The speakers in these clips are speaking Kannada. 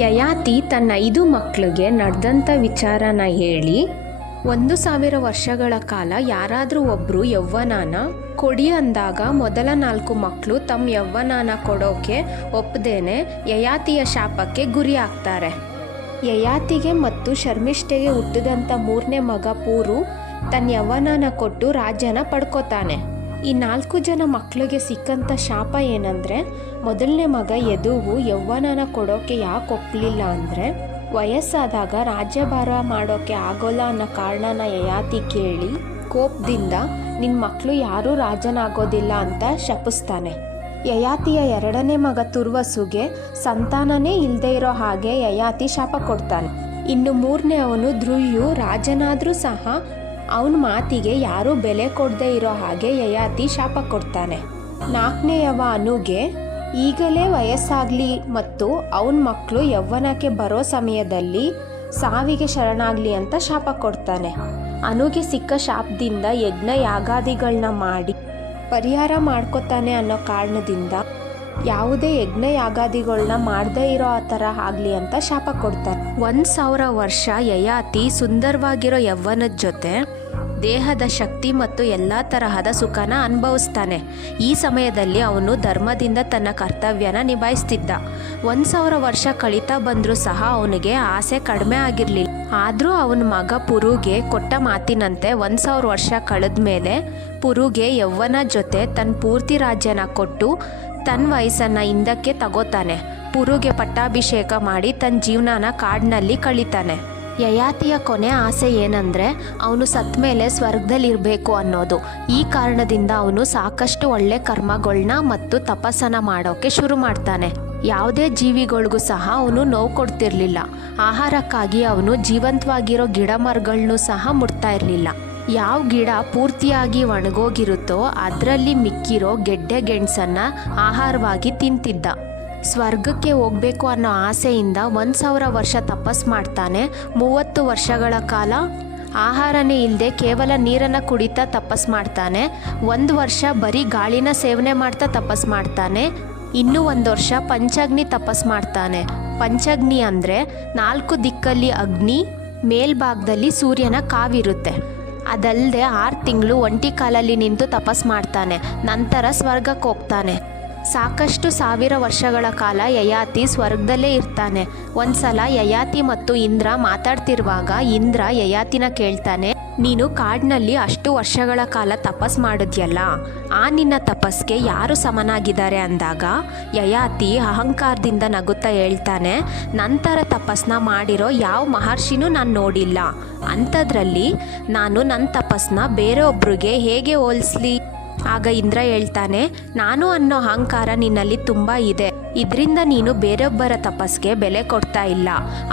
ಯಯಾತಿ ತನ್ನ 5 ಮಕ್ಕಳಿಗೆ ನಡೆದಂಥ ವಿಚಾರನ ಹೇಳಿ 1000 ವರ್ಷಗಳ ಕಾಲ ಯಾರಾದರೂ ಒಬ್ಬರು ಯೌವನಾನ ಕೊಡಿ ಅಂದಾಗ ಮೊದಲ 4 ಮಕ್ಕಳು ತಮ್ಮ ಯೌವನಾನ ಕೊಡೋಕೆ ಒಪ್ಪದೇನೆ ಯಯಾತಿಯ ಶಾಪಕ್ಕೆ ಗುರಿ ಆಗ್ತಾರೆ. ಯಯಾತಿಗೆ ಮತ್ತು ಶರ್ಮಿಷ್ಠೆಗೆ ಹುಟ್ಟಿದಂಥ 3ನೇ ಮಗ ಪೂರು ತನ್ನ ಯೌವನಾನ ಕೊಟ್ಟು ರಾಜ್ಯನ ಪಡ್ಕೋತಾನೆ. ಈ 4 ಜನ ಮಕ್ಕಳಿಗೆ ಸಿಕ್ಕಂಥ ಶಾಪ ಏನಂದರೆ, ಮೊದಲನೇ ಮಗ ಯದುವು ಯೌವನಾನ ಕೊಡೋಕೆ ಯಾಕೆ ಒಪ್ಪಲಿಲ್ಲ ಅಂದರೆ, ವಯಸ್ಸಾದಾಗ ರಾಜ್ಯಭಾರ ಮಾಡೋಕ್ಕೆ ಆಗೋಲ್ಲ ಅನ್ನೋ ಕಾರಣನ ಯಯಾತಿ ಕೇಳಿ ಕೋಪದಿಂದ ನಿನ್ನ ಮಕ್ಕಳು ಯಾರೂ ರಾಜನಾಗೋದಿಲ್ಲ ಅಂತ ಶಪಿಸ್ತಾನೆ. ಯಯಾತಿಯ 2ನೇ ಮಗ ತುರ್ವಸುಗೆ ಸಂತಾನನೇ ಇಲ್ಲದೆ ಇರೋ ಹಾಗೆ ಯಯಾತಿ ಶಾಪ ಕೊಡ್ತಾನೆ. ಇನ್ನು 3ನೇ ಅವನು ಧ್ರುಯ್ಯು ರಾಜನಾದರೂ ಸಹ ಅವನ ಮಾತಿಗೆ ಯಾರೂ ಬೆಲೆ ಕೊಡದೇ ಇರೋ ಹಾಗೆ ಯಯಾತಿ ಶಾಪ ಕೊಡ್ತಾನೆ. 4ನೇಯವ ಅನುಗೆ ಈಗಲೇ ವಯಸ್ಸಾಗಲಿ ಮತ್ತು ಅವನ ಮಕ್ಕಳು ಯೌವನಕ್ಕೆ ಬರೋ ಸಮಯದಲ್ಲಿ ಸಾವಿಗೆ ಶರಣಾಗಲಿ ಅಂತ ಶಾಪ ಕೊಡ್ತಾನೆ. ಅನುಗೆ ಸಿಕ್ಕ ಶಾಪದಿಂದ ಯಜ್ಞ ಯಾಗಾದಿಗಳನ್ನ ಮಾಡಿ ಪರಿಹಾರ ಮಾಡ್ಕೋತಾನೆ ಅನ್ನೋ ಕಾರಣದಿಂದ ಯಾವುದೇ ಯಜ್ಞ ಯಾಗಾದಿಗಳನ್ನ ಮಾಡದೇ ಇರೋ ಆ ಥರ ಆಗಲಿ ಅಂತ ಶಾಪ ಕೊಡ್ತಾನೆ. 1000 ವರ್ಷ ಯಯಾತಿ ಸುಂದರವಾಗಿರೋ ಯೌವನದ ಜೊತೆ ದೇಹದ ಶಕ್ತಿ ಮತ್ತು ಎಲ್ಲ ತರಹದ ಸುಖನ ಅನುಭವಿಸ್ತಾನೆ. ಈ ಸಮಯದಲ್ಲಿ ಅವನು ಧರ್ಮದಿಂದ ತನ್ನ ಕರ್ತವ್ಯನ ನಿಭಾಯಿಸ್ತಿದ್ದ. 1000 ವರ್ಷ ಕಳೀತಾ ಬಂದರೂ ಸಹ ಅವನಿಗೆ ಆಸೆ ಕಡಿಮೆ ಆಗಿರಲಿಲ್ಲ. ಆದರೂ ಅವನ ಮಗ ಪುರುಗೆ ಕೊಟ್ಟ ಮಾತಿನಂತೆ 1000 ವರ್ಷ ಕಳೆದ ಮೇಲೆ ಪುರುಗೆ ಯೌವನ ಜೊತೆ ತನ್ನ ಪೂರ್ತಿ ರಾಜ್ಯನ ಕೊಟ್ಟು ತನ್ನ ವಯಸ್ಸನ್ನು ಹಿಂದಕ್ಕೆ ತಗೋತಾನೆ. ಪುರುಗೆ ಪಟ್ಟಾಭಿಷೇಕ ಮಾಡಿ ತನ್ನ ಜೀವನನ ಕಾಡಿನಲ್ಲಿ ಕಳೀತಾನೆ. ಯಯಾತಿಯ ಕೊನೆ ಆಸೆ ಏನಂದರೆ, ಅವನು ಸತ್ತ ಮೇಲೆ ಸ್ವರ್ಗದಲ್ಲಿರಬೇಕು ಅನ್ನೋದು. ಈ ಕಾರಣದಿಂದ ಅವನು ಸಾಕಷ್ಟು ಒಳ್ಳೆ ಕರ್ಮಗಳನ್ನ ಮತ್ತು ತಪಸ್ಸನ್ನು ಮಾಡೋಕ್ಕೆ ಶುರು ಮಾಡ್ತಾನೆ. ಯಾವುದೇ ಜೀವಿಗಳಿಗೂ ಸಹ ಅವನು ನೋವು ಕೊಡ್ತಿರ್ಲಿಲ್ಲ. ಆಹಾರಕ್ಕಾಗಿ ಅವನು ಜೀವಂತವಾಗಿರೋ ಗಿಡ ಮರಗಳನ್ನೂ ಸಹ ಮುಟ್ತಾ ಇರಲಿಲ್ಲ. ಯಾವ ಗಿಡ ಪೂರ್ತಿಯಾಗಿ ಒಣಗೋಗಿರುತ್ತೋ ಅದರಲ್ಲಿ ಮಿಕ್ಕಿರೋ ಗೆಡ್ಡೆ ಗೆಣಸನ್ನು ಆಹಾರವಾಗಿ ತಿಂತಿದ್ದ. ಸ್ವರ್ಗಕ್ಕೆ ಹೋಗಬೇಕು ಅನ್ನೋ ಆಸೆಯಿಂದ 1000 ವರ್ಷ ತಪಸ್ ಮಾಡ್ತಾನೆ. 30 ವರ್ಷಗಳ ಕಾಲ ಆಹಾರನೇ ಇಲ್ಲದೆ ಕೇವಲ ನೀರನ್ನು ಕುಡಿತಾ ತಪಸ್ ಮಾಡ್ತಾನೆ. 1 ವರ್ಷ ಬರೀ ಗಾಳಿನ ಸೇವನೆ ಮಾಡ್ತಾ ತಪಸ್ ಮಾಡ್ತಾನೆ. ಇನ್ನೂ 1 ವರ್ಷ ಪಂಚಗ್ನಿ ತಪಸ್ ಮಾಡ್ತಾನೆ. ಪಂಚಗ್ನಿ ಅಂದರೆ 4 ದಿಕ್ಕಲ್ಲಿ ಅಗ್ನಿ, ಮೇಲ್ಭಾಗದಲ್ಲಿ ಸೂರ್ಯನ ಕಾವಿರುತ್ತೆ. ಅದಲ್ಲದೆ 6 ತಿಂಗಳು ಒಂಟಿ ಕಾಲಲ್ಲಿ ನಿಂತು ತಪಸ್ ಮಾಡ್ತಾನೆ. ನಂತರ ಸ್ವರ್ಗಕ್ಕೆ ಹೋಗ್ತಾನೆ. ಸಾಕಷ್ಟು 1000 ವರ್ಷಗಳ ಕಾಲ ಯಯಾತಿ ಸ್ವರ್ಗದಲ್ಲೇ ಇರ್ತಾನೆ. ಒಂದ್ಸಲ ಯಯಾತಿ ಮತ್ತು ಇಂದ್ರ ಮಾತಾಡ್ತಿರುವಾಗ ಇಂದ್ರ ಯಯಾತಿನ ಕೇಳ್ತಾನೆ, ನೀನು ಕಾಡಿನಲ್ಲಿ ಅಷ್ಟು ವರ್ಷಗಳ ಕಾಲ ತಪಸ್ ಮಾಡಿದ್ಯಲ್ಲ, ಆ ನಿನ್ನ ತಪಸ್ಗೆ ಯಾರು ಸಮನಾಗಿದ್ದಾರೆ ಅಂದಾಗ ಯಯಾತಿ ಅಹಂಕಾರದಿಂದ ನಗುತ್ತಾ ಹೇಳ್ತಾನೆ, ನಂತರ ತಪಸ್ನ ಮಾಡಿರೋ ಯಾವ ಮಹರ್ಷಿನೂ ನಾನು ನೋಡಿಲ್ಲ. ಅಂಥದ್ರಲ್ಲಿ ನಾನು ನನ್ನ ತಪಸ್ನ ಬೇರೆಯೊಬ್ಬರಿಗೆ ಹೇಗೆ ಹೋಲಿಸ್ಲಿ? ಆಗ ಇಂದ್ರ ಹೇಳ್ತಾನೆ, ನಾನು ಅನ್ನೋ ಅಹಂಕಾರ ನಿನ್ನಲ್ಲಿ ತುಂಬ ಇದೆ. ಇದರಿಂದ ನೀನು ಬೇರೊಬ್ಬರ ತಪಸ್ಗೆ ಬೆಲೆ ಕೊಡ್ತಾ ಇಲ್ಲ.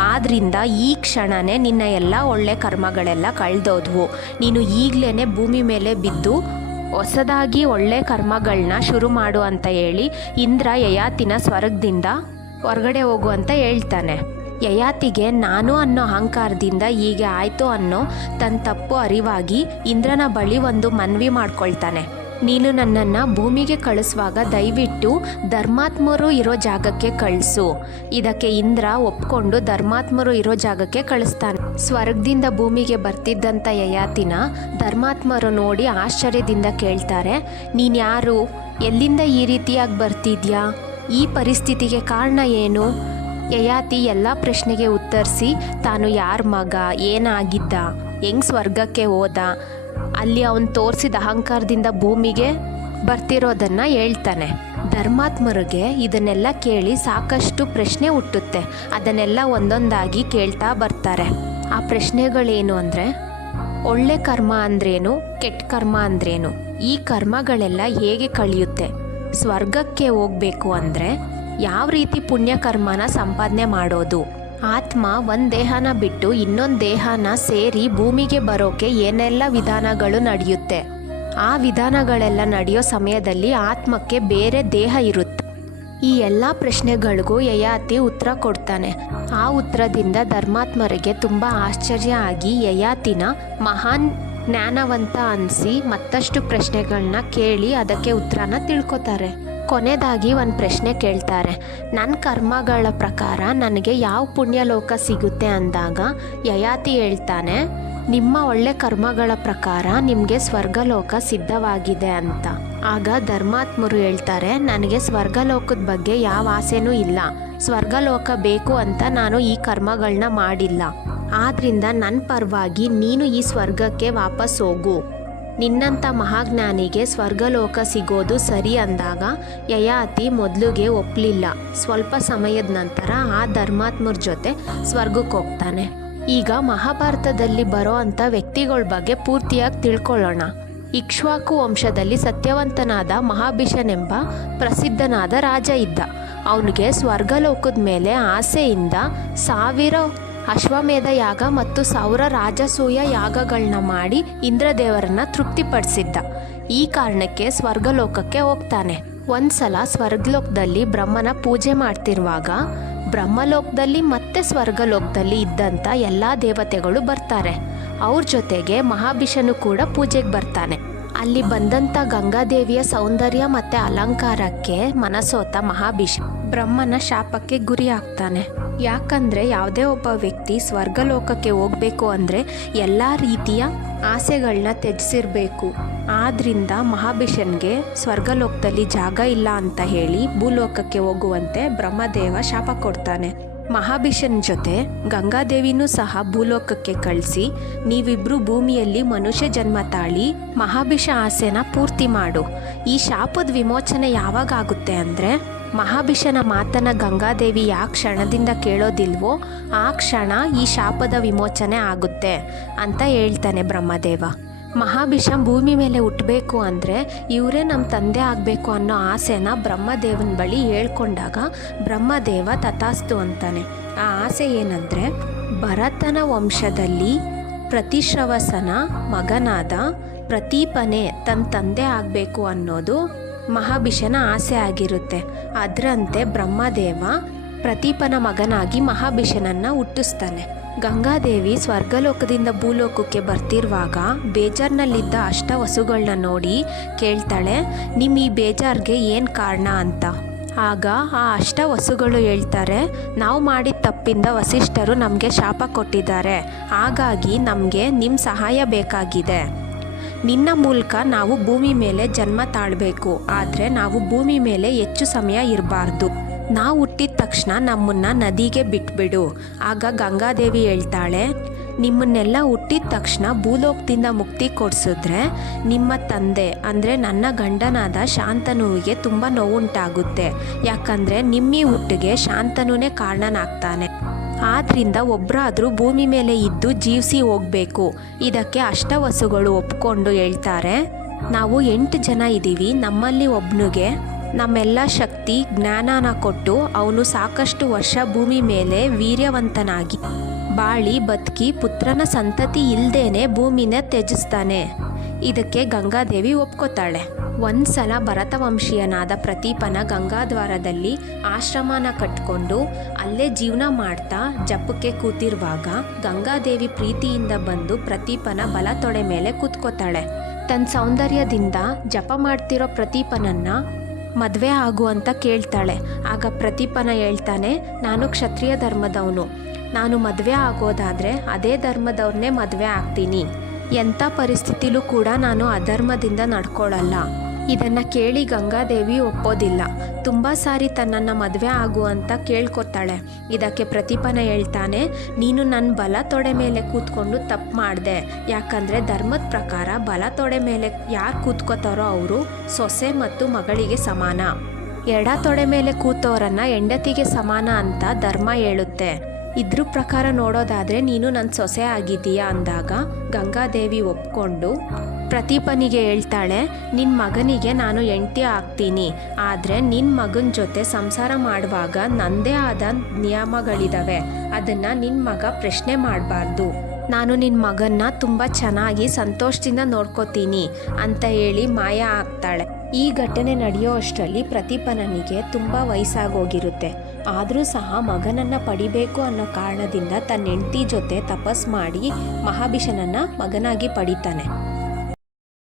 ಆದ್ರಿಂದ ಈ ಕ್ಷಣನೇ ನಿನ್ನ ಎಲ್ಲ ಒಳ್ಳೆ ಕರ್ಮಗಳೆಲ್ಲ ಕಳೆದೋದ್ವು. ನೀನು ಈಗಲೇ ಭೂಮಿ ಮೇಲೆ ಬಿದ್ದು ಹೊಸದಾಗಿ ಒಳ್ಳೆ ಕರ್ಮಗಳನ್ನ ಶುರು ಮಾಡು ಅಂತ ಹೇಳಿ ಇಂದ್ರ ಯಯಾತಿನ ಸ್ವರ್ಗದಿಂದ ಹೊರಗಡೆ ಹೋಗು ಅಂತ ಹೇಳ್ತಾನೆ. ಯಯಾತಿಗೆ ನಾನು ಅನ್ನೋ ಅಹಂಕಾರದಿಂದ ಹೀಗೆ ಆಯಿತು ಅನ್ನೋ ತನ್ನ ತಪ್ಪು ಅರಿವಾಗಿ ಇಂದ್ರನ ಬಳಿ ಒಂದು ಮನವಿ ಮಾಡ್ಕೊಳ್ತಾನೆ. ನೀನು ನನ್ನನ್ನು ಭೂಮಿಗೆ ಕಳಿಸುವಾಗ ದಯವಿಟ್ಟು ಧರ್ಮಾತ್ಮರು ಇರೋ ಜಾಗಕ್ಕೆ ಕಳಿಸು. ಇದಕ್ಕೆ ಇಂದ್ರ ಒಪ್ಕೊಂಡು ಧರ್ಮಾತ್ಮರು ಇರೋ ಜಾಗಕ್ಕೆ ಕಳಿಸ್ತಾನೆ. ಸ್ವರ್ಗದಿಂದ ಭೂಮಿಗೆ ಬರ್ತಿದ್ದಂಥ ಯಯಾತಿನ ಧರ್ಮಾತ್ಮರು ನೋಡಿ ಆಶ್ಚರ್ಯದಿಂದ ಕೇಳ್ತಾರೆ, ನೀನು ಯಾರು? ಎಲ್ಲಿಂದ ಈ ರೀತಿಯಾಗಿ ಬರ್ತಿದ್ಯಾ? ಈ ಪರಿಸ್ಥಿತಿಗೆ ಕಾರಣ ಏನು? ಯಯಾತಿ ಎಲ್ಲ ಪ್ರಶ್ನೆಗೆ ಉತ್ತರಿಸಿ ತಾನು ಯಾರ ಮಗ, ಏನಾಗಿದ್ದ, ಹೆಂಗೆ ಸ್ವರ್ಗಕ್ಕೆ ಹೋದ, ಅಲ್ಲಿ ಅವನು ತೋರಿಸಿದ ಅಹಂಕಾರದಿಂದ ಭೂಮಿಗೆ ಬರ್ತಿರೋದನ್ನು ಹೇಳ್ತಾನೆ. ಧರ್ಮಾತ್ಮರಿಗೆ ಇದನ್ನೆಲ್ಲ ಕೇಳಿ ಸಾಕಷ್ಟು ಪ್ರಶ್ನೆ ಹುಟ್ಟುತ್ತೆ. ಅದನ್ನೆಲ್ಲ ಒಂದೊಂದಾಗಿ ಕೇಳ್ತಾ ಬರ್ತಾರೆ. ಆ ಪ್ರಶ್ನೆಗಳೇನು ಅಂದರೆ, ಒಳ್ಳೆ ಕರ್ಮ ಅಂದ್ರೇನು, ಕೆಟ್ಟ ಕರ್ಮ ಅಂದ್ರೇನು, ಈ ಕರ್ಮಗಳೆಲ್ಲ ಹೇಗೆ ಕಳೆಯುತ್ತೆ, ಸ್ವರ್ಗಕ್ಕೆ ಹೋಗಬೇಕು ಅಂದರೆ ಯಾವ ರೀತಿ ಪುಣ್ಯಕರ್ಮನ ಸಂಪಾದನೆ ಮಾಡೋದು, ಆತ್ಮ ಒಂದು ದೇಹನ ಬಿಟ್ಟು ಇನ್ನೊಂದು ದೇಹನ ಸೇರಿ ಭೂಮಿಗೆ ಬರೋಕೆ ಏನೆಲ್ಲ ವಿಧಾನಗಳು ನಡೆಯುತ್ತೆ, ಆ ವಿಧಾನಗಳೆಲ್ಲ ನಡೆಯೋ ಸಮಯದಲ್ಲಿ ಆತ್ಮಕ್ಕೆ ಬೇರೆ ದೇಹ ಇರುತ್ತೆ. ಈ ಎಲ್ಲ ಪ್ರಶ್ನೆಗಳಿಗೂ ಯಯಾತಿ ಉತ್ತರ ಕೊಡ್ತಾನೆ. ಆ ಉತ್ತರದಿಂದ ಧರ್ಮಾತ್ಮರಿಗೆ ತುಂಬ ಆಶ್ಚರ್ಯ ಆಗಿ ಯಯಾತಿನ ಮಹಾನ್ ಜ್ಞಾನವಂತ ಅನಿಸಿ ಮತ್ತಷ್ಟು ಪ್ರಶ್ನೆಗಳನ್ನ ಕೇಳಿ ಅದಕ್ಕೆ ಉತ್ತರನ ತಿಳ್ಕೊತಾರೆ. ಕೊನೆಯದಾಗಿ ಒಂದು ಪ್ರಶ್ನೆ ಕೇಳ್ತಾರೆ. ನನ್ನ ಕರ್ಮಗಳ ಪ್ರಕಾರ ನನಗೆ ಯಾವ ಪುಣ್ಯಲೋಕ ಸಿಗುತ್ತೆ ಅಂದಾಗ ಯಯಾತಿ ಹೇಳ್ತಾನೆ, ನಿಮ್ಮ ಒಳ್ಳೆ ಕರ್ಮಗಳ ಪ್ರಕಾರ ನಿಮಗೆ ಸ್ವರ್ಗಲೋಕ ಸಿದ್ಧವಾಗಿದೆ ಅಂತ. ಆಗ ಧರ್ಮಾತ್ಮರು ಹೇಳ್ತಾರೆ, ನನಗೆ ಸ್ವರ್ಗಲೋಕದ ಬಗ್ಗೆ ಯಾವ ಆಸೆನೂ ಇಲ್ಲ, ಸ್ವರ್ಗಲೋಕ ಬೇಕು ಅಂತ ನಾನು ಈ ಕರ್ಮಗಳನ್ನ ಮಾಡಿಲ್ಲ. ಆದ್ರಿಂದ ನನ್ನ ಪರವಾಗಿ ನೀನು ಈ ಸ್ವರ್ಗಕ್ಕೆ ವಾಪಸ್ ಹೋಗು, ನಿನ್ನಂಥ ಮಹಾಜ್ಞಾನಿಗೆ ಸ್ವರ್ಗಲೋಕ ಸಿಗೋದು ಸರಿ ಅಂದಾಗ ಯಯಾತಿ ಮೊದಲಿಗೆ ಒಪ್ಪಲಿಲ್ಲ. ಸ್ವಲ್ಪ ಸಮಯದ ನಂತರ ಆ ಧರ್ಮಾತ್ಮರ ಜೊತೆ ಸ್ವರ್ಗಕ್ಕೆ ಹೋಗ್ತಾನೆ. ಈಗ ಮಹಾಭಾರತದಲ್ಲಿ ಬರೋ ಅಂಥ ವ್ಯಕ್ತಿಗಳ ಬಗ್ಗೆ ಪೂರ್ತಿಯಾಗಿ ತಿಳ್ಕೊಳ್ಳೋಣ. ಇಕ್ಷ್ವಾಕು ವಂಶದಲ್ಲಿ ಸತ್ಯವಂತನಾದ ಮಹಾಭಿಷನೆಂಬ ಪ್ರಸಿದ್ಧನಾದ ರಾಜ ಇದ್ದ. ಅವನಿಗೆ ಸ್ವರ್ಗಲೋಕದ ಮೇಲೆ ಆಸೆಯಿಂದ 1000 ಅಶ್ವಮೇಧ ಯಾಗ ಮತ್ತು 1000 ರಾಜಸೂಯ ಯಾಗಗಳನ್ನ ಮಾಡಿ ಇಂದ್ರದೇವರನ್ನ ತೃಪ್ತಿಪಡಿಸಿದ್ದ. ಈ ಕಾರಣಕ್ಕೆ ಸ್ವರ್ಗಲೋಕಕ್ಕೆ ಹೋಗ್ತಾನೆ. ಒಂದ್ಸಲ ಸ್ವರ್ಗಲೋಕದಲ್ಲಿ ಬ್ರಹ್ಮನ ಪೂಜೆ ಮಾಡ್ತಿರುವಾಗ ಬ್ರಹ್ಮಲೋಕದಲ್ಲಿ ಮತ್ತೆ ಸ್ವರ್ಗಲೋಕದಲ್ಲಿ ಇದ್ದಂಥ ಎಲ್ಲ ದೇವತೆಗಳು ಬರ್ತಾರೆ. ಅವ್ರ ಜೊತೆಗೆ ಮಹಾಭಿಷನು ಕೂಡ ಪೂಜೆಗೆ ಬರ್ತಾನೆ. ಅಲ್ಲಿ ಬಂದಂಥ ಗಂಗಾದೇವಿಯ ಸೌಂದರ್ಯ ಮತ್ತು ಅಲಂಕಾರಕ್ಕೆ ಮನಸೋತ ಮಹಾಭಿಷ ಬ್ರಹ್ಮನ ಶಾಪಕ್ಕೆ ಗುರಿ ಆಗ್ತಾನೆ. ಯಾಕಂದರೆ ಯಾವುದೇ ಒಬ್ಬ ವ್ಯಕ್ತಿ ಸ್ವರ್ಗಲೋಕಕ್ಕೆ ಹೋಗಬೇಕು ಅಂದರೆ ಎಲ್ಲ ರೀತಿಯ ಆಸೆಗಳನ್ನ ತ್ಯಜಿಸಿರಬೇಕು. ಆದ್ದರಿಂದ ಮಹಾಭಿಷನ್ಗೆ ಸ್ವರ್ಗಲೋಕದಲ್ಲಿ ಜಾಗ ಇಲ್ಲ ಅಂತ ಹೇಳಿ ಭೂಲೋಕಕ್ಕೆ ಹೋಗುವಂತೆ ಬ್ರಹ್ಮದೇವ ಶಾಪ ಕೊಡ್ತಾನೆ. ಮಹಾಭಿಷನ್ ಜೊತೆ ಗಂಗಾದೇವಿನೂ ಸಹ ಭೂಲೋಕಕ್ಕೆ ಕಳಿಸಿ, ನೀವಿಬ್ರು ಭೂಮಿಯಲ್ಲಿ ಮನುಷ್ಯ ಜನ್ಮ ತಾಳಿ ಮಹಾಭಿಷ ಆಸೆನ ಪೂರ್ತಿ ಮಾಡು. ಈ ಶಾಪದ ವಿಮೋಚನೆ ಯಾವಾಗ ಆಗುತ್ತೆ ಅಂದರೆ, ಮಹಾಭಿಷನ ಮಾತನ್ನ ಗಂಗಾದೇವಿ ಯಾವ ಕ್ಷಣದಿಂದ ಕೇಳೋದಿಲ್ವೋ ಆ ಕ್ಷಣ ಈ ಶಾಪದ ವಿಮೋಚನೆ ಆಗುತ್ತೆ ಅಂತ ಹೇಳ್ತಾನೆ ಬ್ರಹ್ಮದೇವ. ಮಹಾಭಿಷ ಭೂಮಿ ಮೇಲೆ ಹುಟ್ಟಬೇಕು ಅಂದರೆ ಇವರೇ ನಮ್ಮ ತಂದೆ ಆಗಬೇಕು ಅನ್ನೋ ಆಸೆನ ಬ್ರಹ್ಮದೇವನ ಬಳಿ ಹೇಳ್ಕೊಂಡಾಗ ಬ್ರಹ್ಮದೇವ ತಥಾಸ್ತು ಅಂತಾನೆ. ಆ ಆಸೆ ಏನಂದರೆ, ಭರತನ ವಂಶದಲ್ಲಿ ಪ್ರತಿಶ್ರವಸನ ಮಗನಾದ ಪ್ರತೀಪನೇ ತನ್ನ ತಂದೆ ಆಗಬೇಕು ಅನ್ನೋದು ಮಹಾಭಿಷನ ಆಸೆ ಆಗಿರುತ್ತೆ. ಅದರಂತೆ ಬ್ರಹ್ಮದೇವ ಪ್ರತೀಪನ ಮಗನಾಗಿ ಮಹಾಭಿಷನನ್ನು ಹುಟ್ಟಿಸ್ತಾನೆ. ಗಂಗಾದೇವಿ ಸ್ವರ್ಗಲೋಕದಿಂದ ಭೂಲೋಕಕ್ಕೆ ಬರ್ತಿರುವಾಗ ಬೇಜಾರ್ನಲ್ಲಿದ್ದ ಅಷ್ಟವಸುಗಳನ್ನ ನೋಡಿ ಕೇಳ್ತಾಳೆ, ನಿಮ್ಮ ಈ ಬೇಜಾರ್ಗೆ ಏನು ಕಾರಣ ಅಂತ. ಆಗ ಆ ಅಷ್ಟವಸುಗಳು ಹೇಳ್ತಾರೆ, ನಾವು ಮಾಡಿದ ತಪ್ಪಿಂದ ವಸಿಷ್ಠರು ನಮಗೆ ಶಾಪ ಕೊಟ್ಟಿದ್ದಾರೆ, ಹಾಗಾಗಿ ನಮಗೆ ನಿಮ್ಮ ಸಹಾಯ ಬೇಕಾಗಿದೆ. ನಿನ್ನ ಮೂಲಕ ನಾವು ಭೂಮಿ ಮೇಲೆ ಜನ್ಮ ತಾಳಬೇಕು, ಆದರೆ ನಾವು ಭೂಮಿ ಮೇಲೆ ಹೆಚ್ಚು ಸಮಯ ಇರಬಾರ್ದು. ನಾವು ಹುಟ್ಟಿದ ತಕ್ಷಣ ನಮ್ಮನ್ನು ನದಿಗೆ ಬಿಟ್ಬಿಡು. ಆಗ ಗಂಗಾದೇವಿ ಹೇಳ್ತಾಳೆ, ನಿಮ್ಮನ್ನೆಲ್ಲ ಹುಟ್ಟಿದ ತಕ್ಷಣ ಭೂಲೋಕದಿಂದ ಮುಕ್ತಿ ಕೊಡಿಸಿದ್ರೆ ನಿಮ್ಮ ತಂದೆ ಅಂದರೆ ನನ್ನ ಗಂಡನಾದ ಶಾಂತನುವಿಗೆ ತುಂಬ ನೋವುಂಟಾಗುತ್ತೆ. ಯಾಕಂದರೆ ನಿಮ್ಮಿ ಹುಟ್ಟಿಗೆ ಶಾಂತನುನೇ ಕಾರಣನಾಗ್ತಾನೆ. ಆದ್ದರಿಂದ ಒಬ್ಬರಾದರೂ ಭೂಮಿ ಮೇಲೆ ಇದ್ದು ಜೀವಿಸಿ ಹೋಗಬೇಕು. ಇದಕ್ಕೆ ಅಷ್ಟವಸುಗಳು ಒಪ್ಕೊಂಡು ಹೇಳ್ತಾರೆ, ನಾವು 8 ಜನ ಇದ್ದೀವಿ, ನಮ್ಮಲ್ಲಿ ಒಬ್ಬನಿಗೆ ನಮ್ಮೆಲ್ಲ ಶಕ್ತಿ ಜ್ಞಾನನ ಕೊಟ್ಟು ಅವನು ಸಾಕಷ್ಟು ವರ್ಷ ಭೂಮಿ ಮೇಲೆ ವೀರ್ಯವಂತನಾಗಿ ಬಾಳಿ ಬದುಕಿ ಪುತ್ರನ ಸಂತತಿ ಇಲ್ದೇನೆ ಭೂಮಿನ ತ್ಯಜಿಸ್ತಾನೆ. ಇದಕ್ಕೆ ಗಂಗಾದೇವಿ ಒಪ್ಕೋತಾಳೆ. ಒಂದ್ಸಲ ಭರತವಂಶೀಯನಾದ ಪ್ರತೀಪನ ಗಂಗಾದ್ವಾರದಲ್ಲಿ ಆಶ್ರಮನ ಕಟ್ಕೊಂಡು ಅಲ್ಲೇ ಜೀವನ ಮಾಡ್ತಾ ಜಪಕ್ಕೆ ಕೂತಿರುವಾಗ ಗಂಗಾದೇವಿ ಪ್ರೀತಿಯಿಂದ ಬಂದು ಪ್ರತೀಪನ ಬಲ ತೊಡೆ ಮೇಲೆ ಕೂತ್ಕೋತಾಳೆ. ತನ್ನ ಸೌಂದರ್ಯದಿಂದ ಜಪ ಮಾಡ್ತಿರೋ ಪ್ರತೀಪನನ್ನ ಮದುವೆ ಆಗು ಅಂತ ಕೇಳ್ತಾಳೆ. ಆಗ ಪ್ರತೀಪನ ಹೇಳ್ತಾನೆ, ನಾನು ಕ್ಷತ್ರಿಯ ಧರ್ಮದವನು, ನಾನು ಮದುವೆ ಆಗೋದಾದರೆ ಅದೇ ಧರ್ಮದವ್ರನ್ನೇ ಮದುವೆ ಆಗ್ತೀನಿ. ಎಂಥ ಪರಿಸ್ಥಿತಿಲೂ ಕೂಡ ನಾನು ಅಧರ್ಮದಿಂದ ನಡ್ಕೊಳ್ಳಲ್ಲ. ಇದನ್ನು ಕೇಳಿ ಗಂಗಾದೇವಿ ಒಪ್ಪೋದಿಲ್ಲ. ತುಂಬ ಸಾರಿ ತನ್ನನ್ನು ಮದುವೆ ಆಗು ಅಂತ ಕೇಳ್ಕೊತಾಳೆ. ಇದಕ್ಕೆ ಪ್ರತೀಪನ ಹೇಳ್ತಾನೆ, ನೀನು ನನ್ನ ಬಲ ತೊಡೆ ಮೇಲೆ ಕೂತ್ಕೊಂಡು ತಪ್ಪು ಮಾಡಿದೆ. ಯಾಕಂದರೆ ಧರ್ಮದ ಪ್ರಕಾರ ಬಲ ತೊಡೆ ಮೇಲೆ ಯಾರು ಕೂತ್ಕೋತಾರೋ ಅವರು ಸೊಸೆ ಮತ್ತು ಮಗಳಿಗೆ ಸಮಾನ. ಎಡ ತೊಡೆ ಮೇಲೆ ಕೂತವರನ್ನು ಹೆಂಡತಿಗೆ ಸಮಾನ ಅಂತ ಧರ್ಮ ಹೇಳುತ್ತೆ. ಇದ್ರ ಪ್ರಕಾರ ನೋಡೋದಾದರೆ ನೀನು ನನ್ನ ಸೊಸೆ ಆಗಿದ್ದೀಯಾ ಅಂದಾಗ ಗಂಗಾದೇವಿ ಒಪ್ಕೊಂಡು ಪ್ರತೀಪನಿಗೆ ಹೇಳ್ತಾಳೆ, ನಿನ್ನ ಮಗನಿಗೆ ನಾನು ಹೆಂಡತಿ ಆಗ್ತೀನಿ, ಆದರೆ ನಿನ್ನ ಮಗನ ಜೊತೆ ಸಂಸಾರ ಮಾಡುವಾಗ ನನ್ನದೇ ಆದ ನಿಯಮಗಳಿದ್ದಾವೆ, ಅದನ್ನು ನಿನ್ನ ಮಗ ಪ್ರಶ್ನೆ ಮಾಡಬಾರ್ದು. ನಾನು ನಿನ್ನ ಮಗನ್ನ ತುಂಬ ಚೆನ್ನಾಗಿ ಸಂತೋಷದಿಂದ ನೋಡ್ಕೋತೀನಿ ಅಂತ ಹೇಳಿ ಮಾಯ ಆಗ್ತಾಳೆ. ಈ ಘಟನೆ ನಡೆಯೋ ಅಷ್ಟರಲ್ಲಿ ಪ್ರತೀಪನಿಗೆ ತುಂಬ ವಯಸ್ಸಾಗೋಗಿರುತ್ತೆ. ಆದರೂ ಸಹ ಮಗನನ್ನು ಪಡಿಬೇಕು ಅನ್ನೋ ಕಾರಣದಿಂದ ತನ್ನ ಹೆಂಡತಿ ಜೊತೆ ತಪಸ್ ಮಾಡಿ ಮಹಾಭಿಷನನ್ನು ಮಗನಾಗಿ ಪಡಿತಾನೆ.